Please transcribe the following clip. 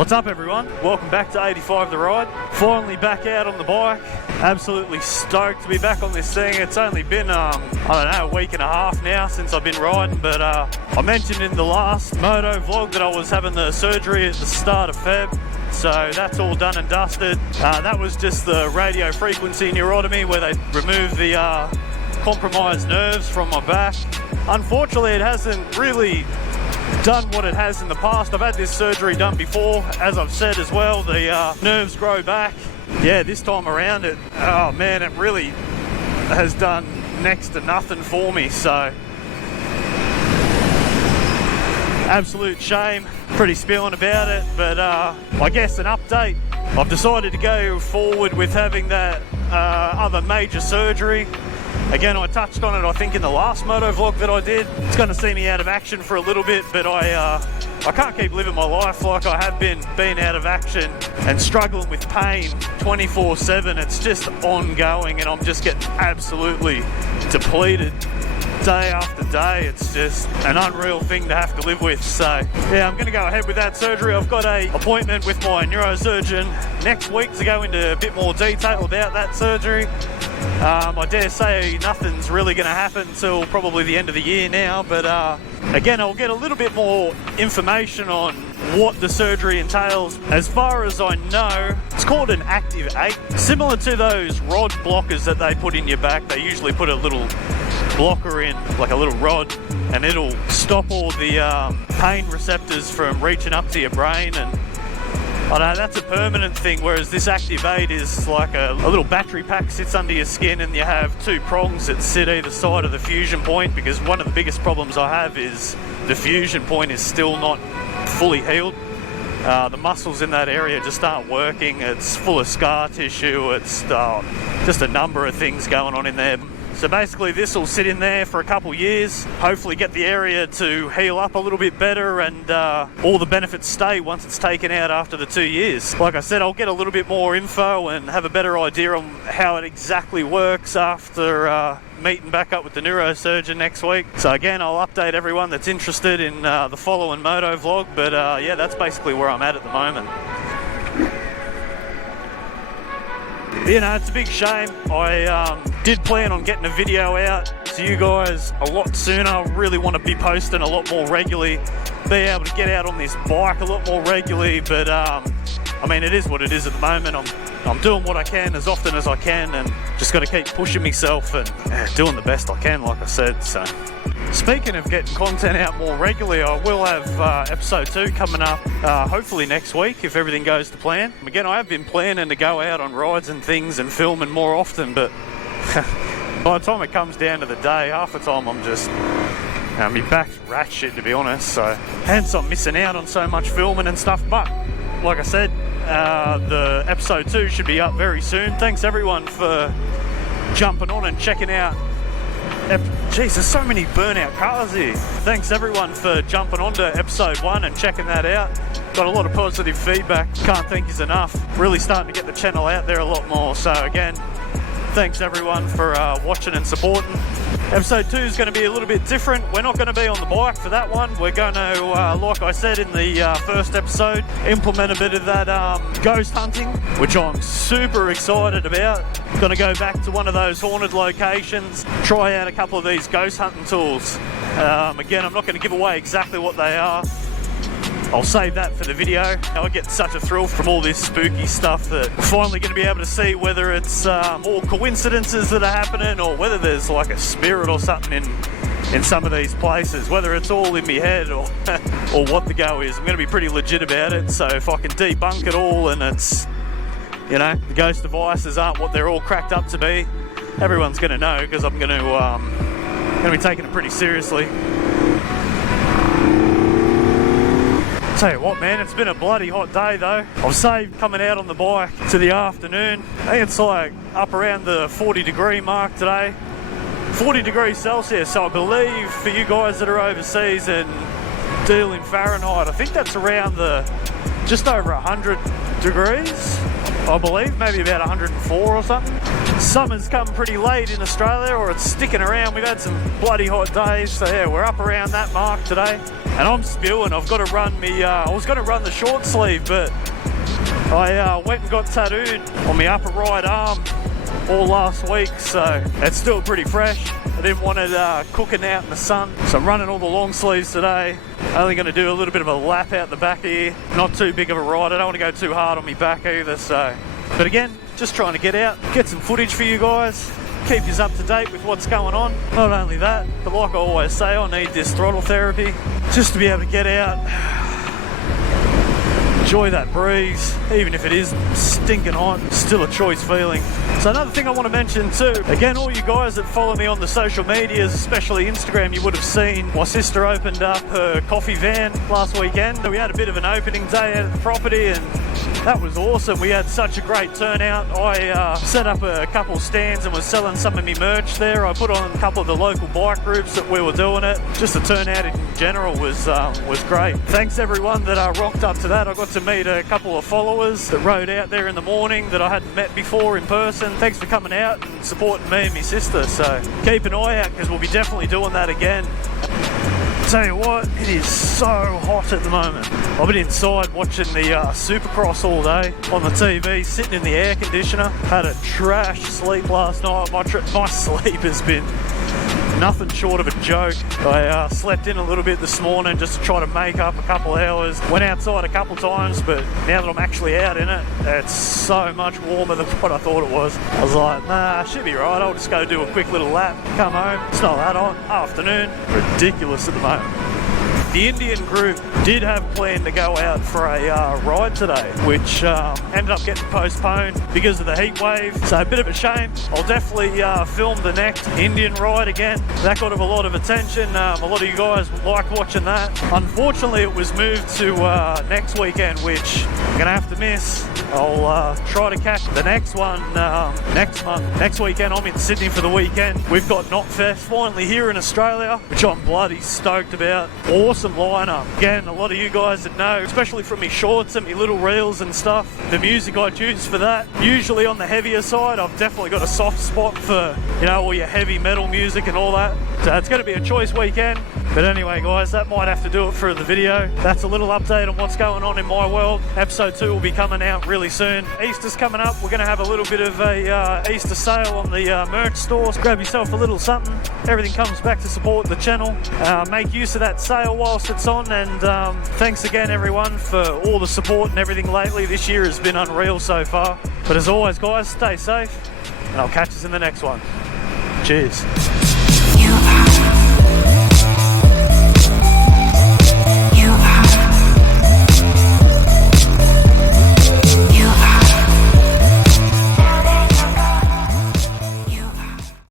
What's up everyone? Welcome back to 85 The Ride. Finally back out on the bike. Absolutely stoked to be back on this thing. It's only been, I don't know, a week and a half now since I've been riding, but I mentioned in the last Moto vlog that I was having the surgery at the start of Feb. So that's all done and dusted. That was just the radio frequency neurotomy where they removed the compromised nerves from my back. Unfortunately, it hasn't really done what it has in the past. I've had this surgery done before, as I've said as well. The nerves grow back. Yeah, this time around oh man, it really has done next to nothing for me. So absolute shame. Pretty spewing about it, but I guess an update. I've decided to go forward with having that other major surgery. Again, I touched on it, I think, in the last Moto vlog that I did. It's going to see me out of action for a little bit, but I can't keep living my life like I have been out of action and struggling with pain 24/7. It's just ongoing, and I'm just getting absolutely depleted day after day. It's just an unreal thing to have to live with. So yeah, I'm going to go ahead with that surgery. I've got an appointment with my neurosurgeon next week to go into a bit more detail about that surgery. I dare say nothing's really going to happen until probably the end of the year now, but again, I'll get a little bit more information on what the surgery entails. As far as I know, it's called an Active 8, similar to those rod blockers that they put in your back. They usually put a little blocker in, like a little rod, and it'll stop all the pain receptors from reaching up to your brain. And I know that's a permanent thing, whereas this Active 8 is like a little battery pack sits under your skin, and you have two prongs that sit either side of the fusion point, because one of the biggest problems I have is the fusion point is still not fully healed. The muscles in that area just aren't working. It's full of scar tissue. It's just a number of things going on in there. So basically this will sit in there for a couple years, hopefully get the area to heal up a little bit better, and all the benefits stay once it's taken out after the 2 years. Like I said, I'll get a little bit more info and have a better idea on how it exactly works after meeting back up with the neurosurgeon next week. So again, I'll update everyone that's interested in the following Moto vlog, but yeah, that's basically where I'm at the moment. You know, it's a big shame. I did plan on getting a video out to you guys a lot sooner. I really want to be posting a lot more regularly, be able to get out on this bike a lot more regularly, but I mean, it is what it is at the moment. I'm doing what I can as often as I can, and just got to keep pushing myself and doing the best I can, like I said. So speaking of getting content out more regularly, I will have episode 2 coming up hopefully next week if everything goes to plan. Again, I have been planning to go out on rides and things and filming more often, but by the time it comes down to the day, half the time I'm just my back's rat shit, to be honest. So hence I'm missing out on so much filming and stuff. But like I said, the episode 2 should be up very soon. Thanks everyone for jumping on and checking out. Jeez, there's so many burnout cars here. Thanks everyone for jumping onto episode 1 and checking that out. Got a lot of positive feedback. Can't thank you enough. Really starting to get the channel out there a lot more. So again, thanks everyone for watching and supporting. Episode 2 is going to be a little bit different. We're not going to be on the bike for that one. We're going to, like I said in the first episode, implement a bit of that ghost hunting, which I'm super excited about. Going to go back to one of those haunted locations, try out a couple of these ghost hunting tools. Again, I'm not going to give away exactly what they are. I'll save that for the video. I get such a thrill from all this spooky stuff that we're finally going to be able to see whether it's all coincidences that are happening, or whether there's like a spirit or something in some of these places, whether it's all in my head or or what the go is. I'm going to be pretty legit about it. So if I can debunk it all and it's, you know, the ghost devices aren't what they're all cracked up to be, everyone's going to know, because I'm going to be taking it pretty seriously. Tell you what, man, it's been a bloody hot day though. I've saved coming out on the bike to the afternoon. I think it's like up around the 40-degree mark today. 40 degrees Celsius, so I believe for you guys that are overseas and deal in Fahrenheit, I think that's around the just over 100 degrees, I believe, maybe about 104 or something. Summer's come pretty late in Australia, or it's sticking around. We've had some bloody hot days, so yeah, we're up around that mark today. And I'm spewing. I've got to run me, I was going to run the short sleeve, but I went and got tattooed on my upper right arm all last week, so it's still pretty fresh. I didn't want it cooking out in the sun, so I'm running all the long sleeves today. Only going to do a little bit of a lap out the back here. Not too big of a ride. I don't want to go too hard on my back either, so. But again, just trying to get out, get some footage for you guys, keep you up to date with what's going on. Not only that, but like I always say, I need this throttle therapy just to be able to get out, enjoy that breeze, even if it is stinking hot, still a choice feeling. So another thing I want to mention too, again, all you guys that follow me on the social medias, especially Instagram, you would have seen my sister opened up her coffee van last weekend. We had a bit of an opening day at the property, and that was awesome. We had such a great turnout. I set up a couple stands and was selling some of my merch there. I put on a couple of the local bike groups that we were doing it. Just the turnout in general was great. Thanks everyone that rocked up to that. I got to meet a couple of followers that rode out there in the morning that I hadn't met before in person. Thanks for coming out and supporting me and my sister. So keep an eye out, because we'll be definitely doing that again. Tell you what, it is so hot at the moment. I've been inside watching the Supercross all day on the TV, sitting in the air conditioner. Had a trash sleep last night. My sleep has been nothing short of a joke. I slept in a little bit this morning just to try to make up a couple hours. Went outside a couple times, but now that I'm actually out in it, it's so much warmer than what I thought it was. I was like, nah, should be right. I'll just go do a quick little lap, come home. It's not that hot. Afternoon. Ridiculous at the moment. The Indian group did have planned to go out for a ride today, which ended up getting postponed because of the heat wave. So a bit of a shame. I'll definitely film the next Indian ride again. That got a lot of attention. A lot of you guys like watching that. Unfortunately, it was moved to next weekend, which I'm gonna have to miss. I'll try to catch the next one next month. Next weekend, I'm in Sydney for the weekend. We've got Knotfest finally here in Australia, which I'm bloody stoked about. Awesome lineup. Again, a lot of you guys that know, especially from me shorts and me little reels and stuff, the music I choose for that, usually on the heavier side. I've definitely got a soft spot for, you know, all your heavy metal music and all that. So it's going to be a choice weekend. But anyway, guys, that might have to do it for the video. That's a little update on what's going on in my world. Episode 2 will be coming out really soon. Easter's coming up. We're going to have a little bit of a Easter sale on the merch stores. Grab yourself a little something. Everything comes back to support the channel. Make use of that sale whilst it's on. And thanks again, everyone, for all the support and everything lately. This year has been unreal so far. But as always, guys, stay safe. And I'll catch us in the next one. Cheers.